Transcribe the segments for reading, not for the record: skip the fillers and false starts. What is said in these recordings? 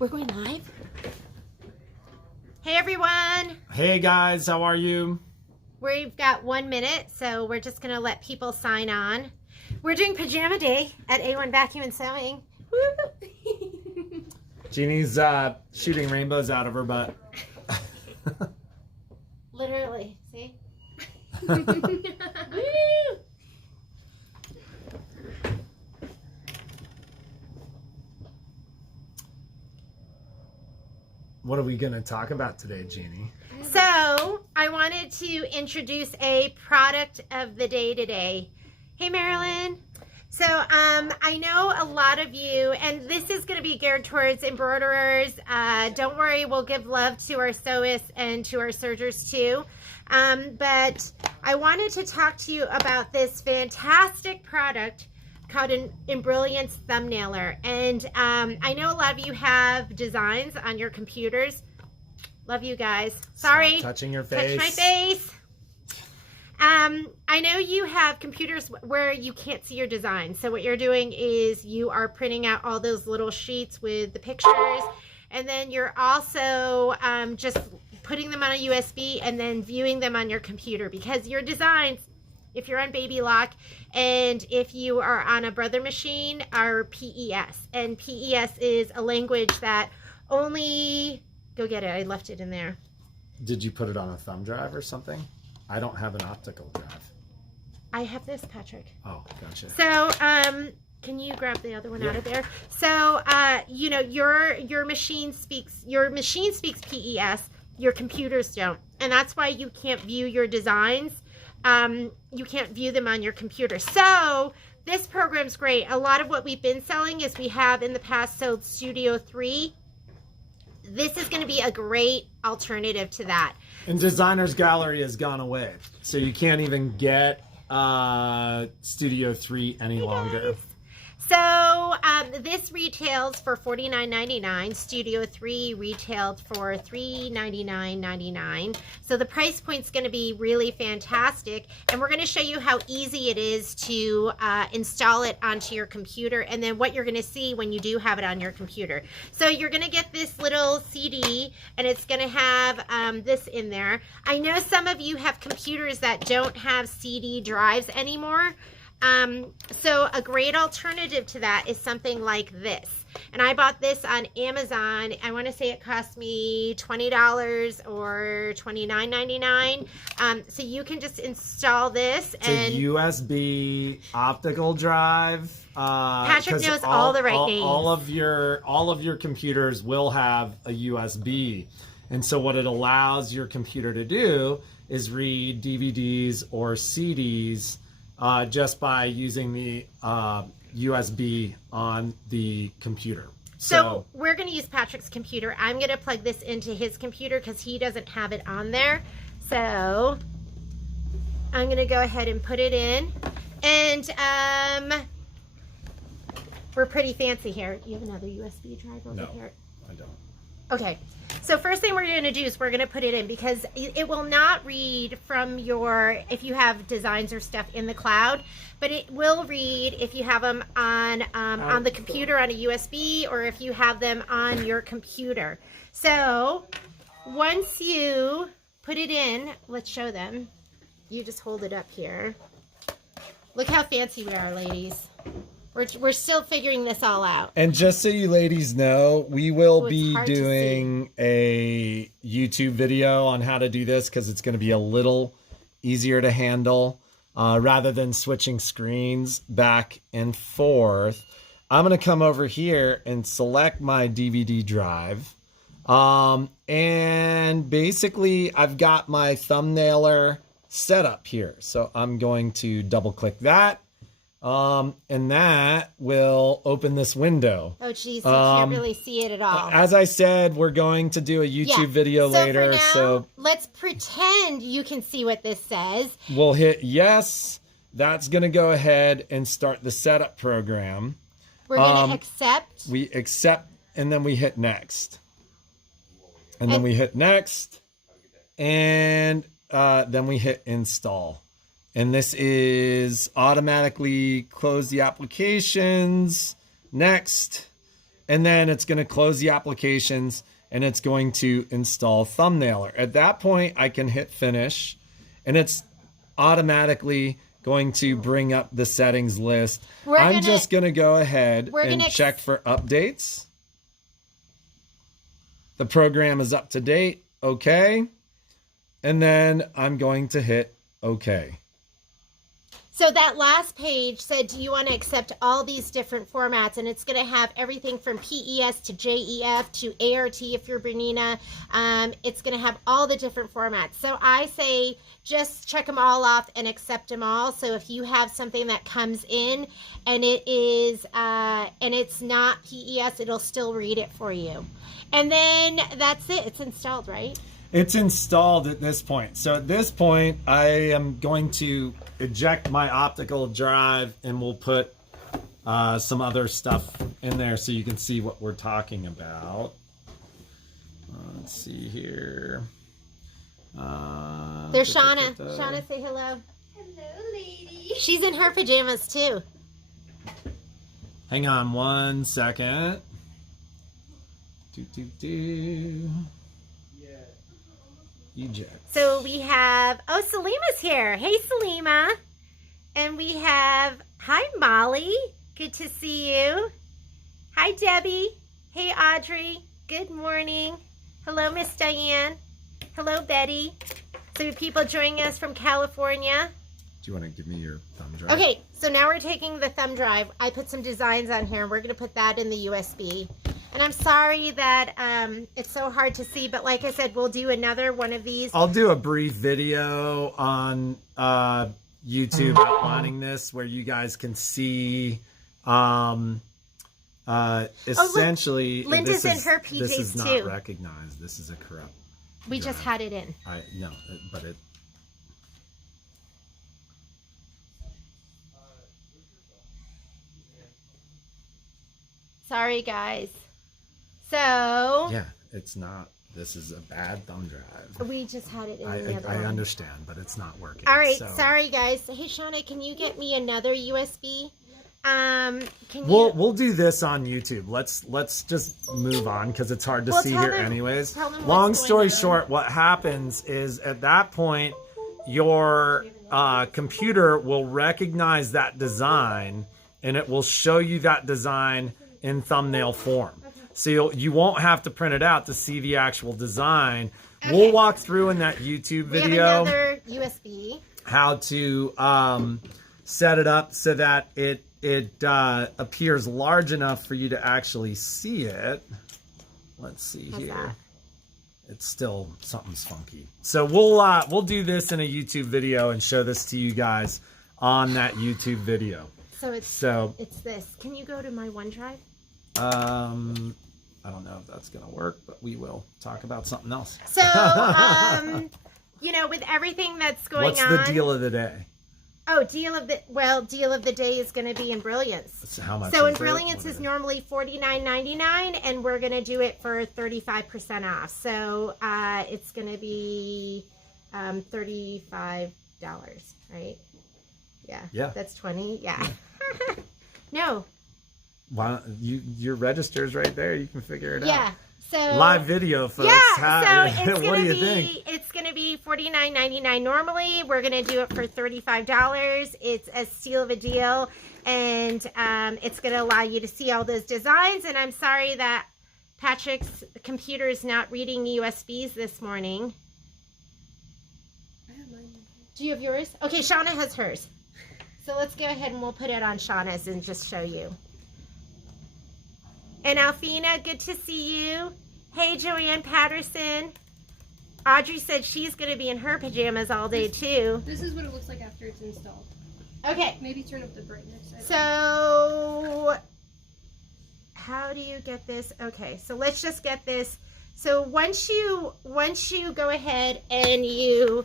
We're going live? Hey everyone! Hey guys, how are you? We've got 1 minute, so we're just gonna let people sign on. We're doing pajama day at A1 Vacuum and Sewing. Woo! Jeannie's shooting rainbows out of her butt. Literally, see? Woo! What are we going to talk about today, Jeannie? So, I wanted to introduce a product of the day today. Hey, Marilyn. So, I know a lot of you, and this is going to be geared towards embroiderers. Don't worry, we'll give love to our sewists and to our sergers too. But I wanted to talk to you about this fantastic product called an Embrilliance Thumbnailer. And I know a lot of you have designs on your computers. Love you guys. Sorry. Stop touching your face. Touch my face. I know you have computers where you can't see your design. So what you're doing is you are printing out all those little sheets with the pictures. And then you're also just putting them on a USB and then viewing them on your computer, because your designs, if you're on Baby Lock and if you are on a Brother machine, are PES. And PES is a language that only... Go get it. I left it in there. Did you put it on a thumb drive or something? I don't have an optical drive. I have this, Patrick. Oh, gotcha. So, can you grab the other one out of there? So, you know, your machine speaks PES, your computers don't. And that's why you can't view your designs. You can't view them on your computer. So this program's great. A lot of what we've been selling is we have in the past sold Studio 3. This is going to be a great alternative to that. And Designer's Gallery has gone away, so you can't even get Studio 3 any longer. So this retails for $49.99. Studio 3 retailed for $399.99. So the price point's going to be really fantastic. And we're going to show you how easy it is to install it onto your computer, and then what you're going to see when you do have it on your computer. So you're going to get this little CD, and it's going to have this in there. I know some of you have computers that don't have CD drives anymore. So a great alternative to that is something like this. And I bought this on Amazon. I want to say it cost me $20 or $29.99. So you can just install this. It's a USB optical drive. Patrick knows all the right names. All of your computers will have a USB. And so what it allows your computer to do is read DVDs or CDs just by using the USB on the computer. So we're going to use Patrick's computer. I'm going to plug this into his computer because he doesn't have it on there. So I'm going to go ahead and put it in. And we're pretty fancy here. You have another USB drive over here? I don't. Okay. So first thing we're going to do is we're going to put it in, because it will not read from if you have designs or stuff in the cloud, but it will read if you have them on the computer on a USB, or if you have them on your computer. So once you put it in, let's show them. You just hold it up here. Look how fancy we are, ladies. We're still figuring this all out. And just so you ladies know, we will be doing a YouTube video on how to do this, because it's going to be a little easier to handle rather than switching screens back and forth. I'm going to come over here and select my DVD drive. And basically, I've got my thumbnailer set up here. So I'm going to double click that. And that will open this window. Oh, geez, you can't really see it at all. As I said, we're going to do a YouTube video later. For now, so let's pretend you can see what this says. We'll hit yes. That's going to go ahead and start the setup program. We're going to accept. We accept, and then we hit next. And then we hit next. And then we hit install. And this is automatically close the applications, next, and then it's going to close the applications and it's going to install Thumbnailer. At that point, I can hit finish and it's automatically going to bring up the settings list. I'm just going to go ahead and check for updates. The program is up to date. Okay. And then I'm going to hit OK. So that last page said, do you want to accept all these different formats? And it's going to have everything from PES to JEF to ART if you're Bernina. It's going to have all the different formats. So I say just check them all off and accept them all. So if you have something that comes in and it is and it's not PES, it'll still read it for you. And then that's it. It's installed, right? It's installed at this point. So at this point, I am going to eject my optical drive and we'll put some other stuff in there so you can see what we're talking about. Let's see here. There's Shauna. Shauna, say hello. Hello, lady. She's in her pajamas too. Hang on 1 second. Eject. So we have, oh, Salima's here. Hey, Salima. And we have, hi, Molly. Good to see you. Hi, Debbie. Hey, Audrey. Good morning. Hello, Miss Diane. Hello, Betty. So people joining us from California. Do you want to give me your thumb drive? Okay, so now we're taking the thumb drive. I put some designs on here, and we're going to put that in the USB. And I'm sorry that it's so hard to see, but like I said, we'll do another one of these. I'll do a brief video on YouTube outlining this where you guys can see essentially Linda's in her PJs this is not too. recognized. This is a corrupt. We just had it in. But it. Sorry, guys. So Yeah, it's not. This is a bad thumb drive. we just had it in the other I one. understand, but it's not working. All right, so. sorry guys. Hey, Shauna, can you get me another USB? Can you? We'll do this on YouTube. Let's just move on because it's hard to see here anyways. Long story short, what happens is at that point, your computer will recognize that design and it will show you that design in thumbnail form. So you won't have to print it out to see the actual design. Okay. We'll walk through in that YouTube video. We have another USB. How to set it up so that it appears large enough for you to actually see it. Let's see here. That? It's still something's funky. So we'll do this in a YouTube video and show this to you guys on that YouTube video. So it's this. Can you go to my OneDrive? I don't know if that's gonna work, but we will talk about something else. So you know, with everything that's going on. What's the deal of the day? Oh, deal of the day is going to be in Brilliance. So how much? So in Brilliance is normally $49.99, and we're going to do it for 35% off. So it's going to be $35, right? Yeah. Yeah. That's 20. Yeah. No. Why your register's right there. You can figure it out. Yeah. So live video, folks. Yeah. So it's what do you think? It's gonna be $49.99 normally. We're gonna do it for $35. It's a steal of a deal, and it's gonna allow you to see all those designs. And I'm sorry that Patrick's computer is not reading USBs this morning. I have mine. Do you have yours? Okay, Shauna has hers. So let's go ahead and we'll put it on Shauna's and just show you. And Alfina, good to see you. Hey, Joanne Patterson. Audrey said she's going to be in her pajamas all day, too. This is what it looks like after it's installed. Okay. Maybe turn up the brightness. So, how do you get this? Okay, so let's just get this. So once you go ahead and you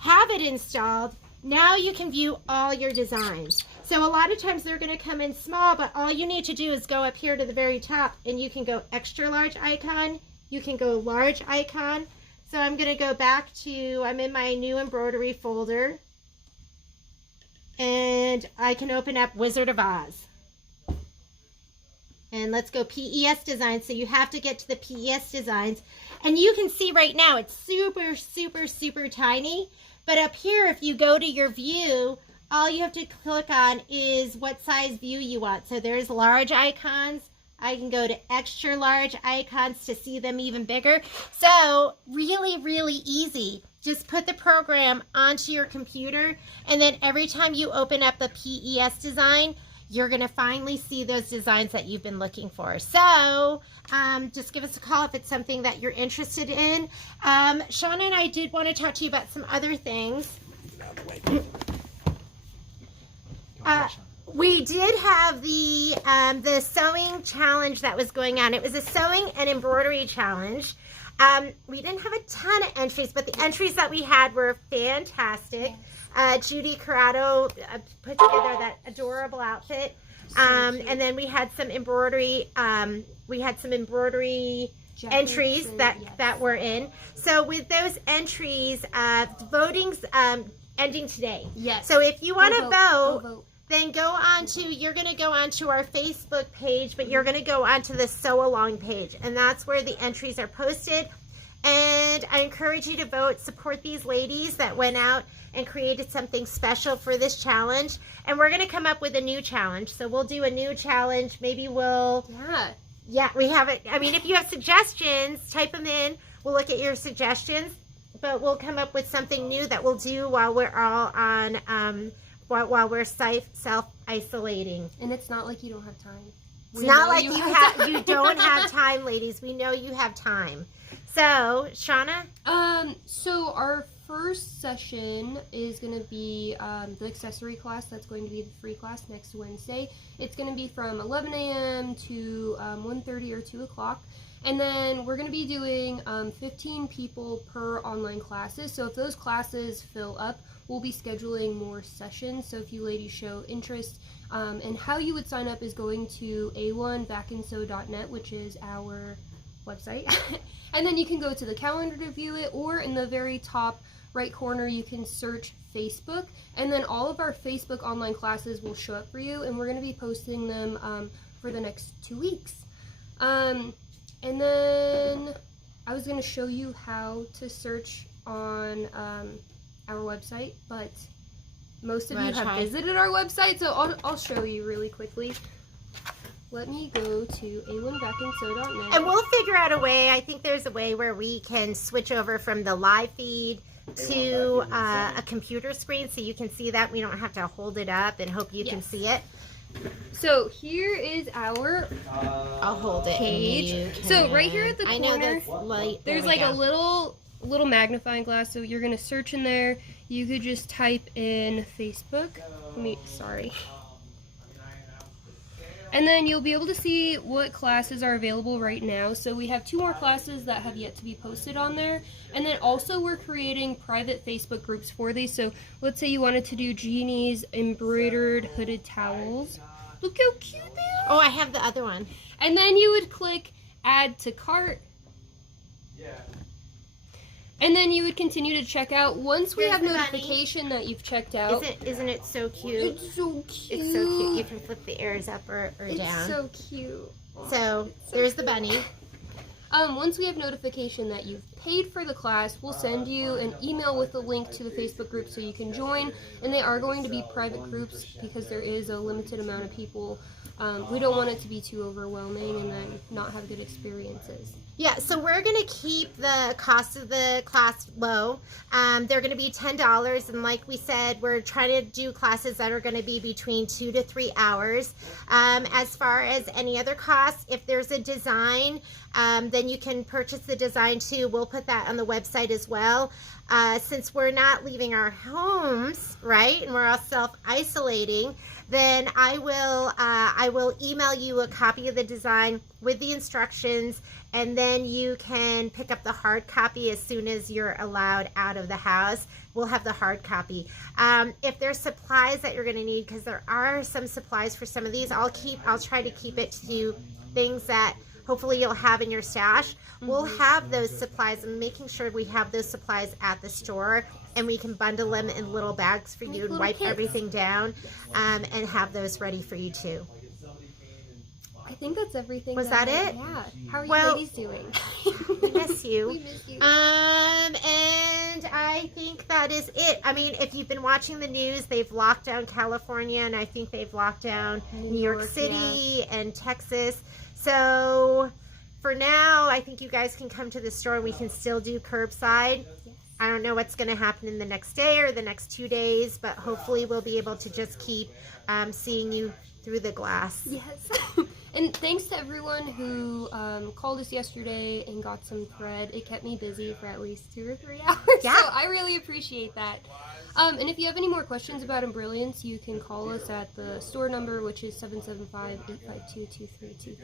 have it installed, now you can view all your designs. So a lot of times they're going to come in small, but all you need to do is go up here to the very top and you can go extra large icon. You can go large icon. So I'm going to go back to, I'm in my new embroidery folder. And I can open up Wizard of Oz. And let's go PES designs. So you have to get to the PES designs. And you can see right now it's super, super, super tiny. But up here, if you go to your view, all you have to click on is what size view you want. So there's large icons. I can go to extra large icons to see them even bigger. So really, really easy. Just put the program onto your computer, and then every time you open up a PES design, you're going to finally see those designs that you've been looking for. So just give us a call if it's something that you're interested in. Shauna and I did want to talk to you about some other things. We did have the sewing challenge that was going on. It was a sewing and embroidery challenge. We didn't have a ton of entries, but the entries that we had were fantastic. Judy Corrado put together that adorable outfit. And then we had some embroidery. Entries that were in. So with those entries, voting's ending today. Yes. So if you want to vote, vote, then you're going to go onto our Facebook page, but you're going to go onto the Sew Along page, and that's where the entries are posted. And I encourage you to vote, support these ladies that went out and created something special for this challenge. And we're going to come up with a new challenge. So we'll do a new challenge. Maybe we'll... Yeah, we have it. I mean, if you have suggestions, type them in. We'll look at your suggestions, but we'll come up with something new that we'll do while we're all on... while we're self-isolating. And it's not like you don't have time. It's not like you don't have time, ladies. We know you have time. So, Shauna? So our first session is going to be the accessory class. That's going to be the free class next Wednesday. It's going to be from 11 a.m. to 1:30 or 2 o'clock. And then we're going to be doing 15 people per online classes. So if those classes fill up, we'll be scheduling more sessions. So if you ladies show interest, and how you would sign up is going to a1backandsew.net, which is our website. And then you can go to the calendar to view it, or in the very top right corner, you can search Facebook. And then all of our Facebook online classes will show up for you, and we're going to be posting them for the next 2 weeks. And then I was going to show you how to search on our website, but most of you have visited our website, so I'll show you really quickly. Let me go to a1backandsew.net. And we'll figure out a way. I think there's a way where we can switch over from the live feed to a computer screen so you can see that. We don't have to hold it up and hope you can see it. So here is our I'll hold it page. So right here at the corner, I know that's light. There's like a little magnifying glass, so you're gonna search in there. You could just type in Facebook. Sorry. And then you'll be able to see what classes are available right now. So we have 2 more classes that have yet to be posted on there. And then also we're creating private Facebook groups for these. So let's say you wanted to do Jeannie's embroidered hooded towels. Look how cute they are. Oh, I have the other one. And then you would click add to cart. Yeah. And then you would continue to check out. Once we have notification that you've checked out. Isn't it so cute? It's so cute. It's so cute. You can flip the ears up or down. It's so cute. So there's the bunny. Once we have notification that you've paid for the class, we'll send you an email with a link to the Facebook group so you can join. And they are going to be private groups because there is a limited amount of people. We don't want it to be too overwhelming and then not have good experiences. Yeah, so we're going to keep the cost of the class low. They're going to be $10, and like we said, we're trying to do classes that are going to be between 2 to 3 hours. As far as any other costs, if there's a design, then you can purchase the design too. We'll put that on the website as well. Since we're not leaving our homes, right, and we're all self-isolating, then I will email you a copy of the design with the instructions, and then you can pick up the hard copy as soon as you're allowed out of the house. We'll have the hard copy. If there's supplies that you're going to need, because there are some supplies for some of these, I'll try to keep it to things that hopefully you'll have in your stash. We'll have those supplies, and making sure we have those supplies at the store, and we can bundle them in little bags for you and wipe everything down, and have those ready for you too. I think that's everything. Was that it? Yeah. How are you Well, ladies doing? We miss you. We miss you. And I think that is it. I mean, if you've been watching the news, they've locked down California, and I think they've locked down New York City and Texas. So for now, I think you guys can come to the store and we can still do curbside. Yes. I don't know what's going to happen in the next day or the next 2 days, but hopefully we'll be able to just keep seeing you through the glass. Yes. And thanks to everyone who called us yesterday and got some thread. It kept me busy for at least 2 or 3 hours. Yeah. So I really appreciate that. And if you have any more questions about Embrilliance, you can call us at the store number, which is 775-852-2323.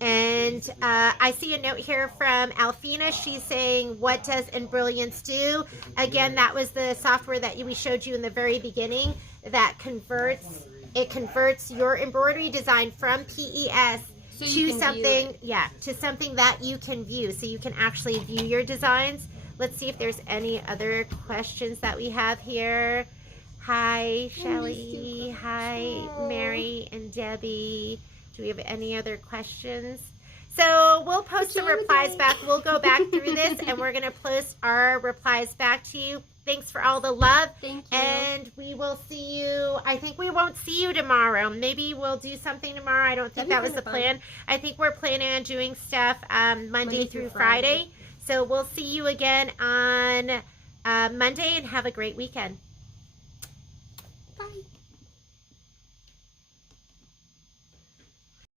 And I see a note here from Alfina. She's saying, what does Embrilliance do? Again, that was the software that we showed you in the very beginning that converts your embroidery design from PES to something, to something that you can view. So you can actually view your designs. Let's see if there's any other questions that we have here. Hi, Shelly. Hi, Mary and Debbie. Do we have any other questions? So we'll post some replies back. We'll go back through this and we're going to post our replies back to you. Thanks for all the love. Thank you. And we will see you. I think we won't see you tomorrow. Maybe we'll do something tomorrow. I don't think that was the plan. I think we're planning on doing stuff Monday through Friday. So we'll see you again on Monday and have a great weekend.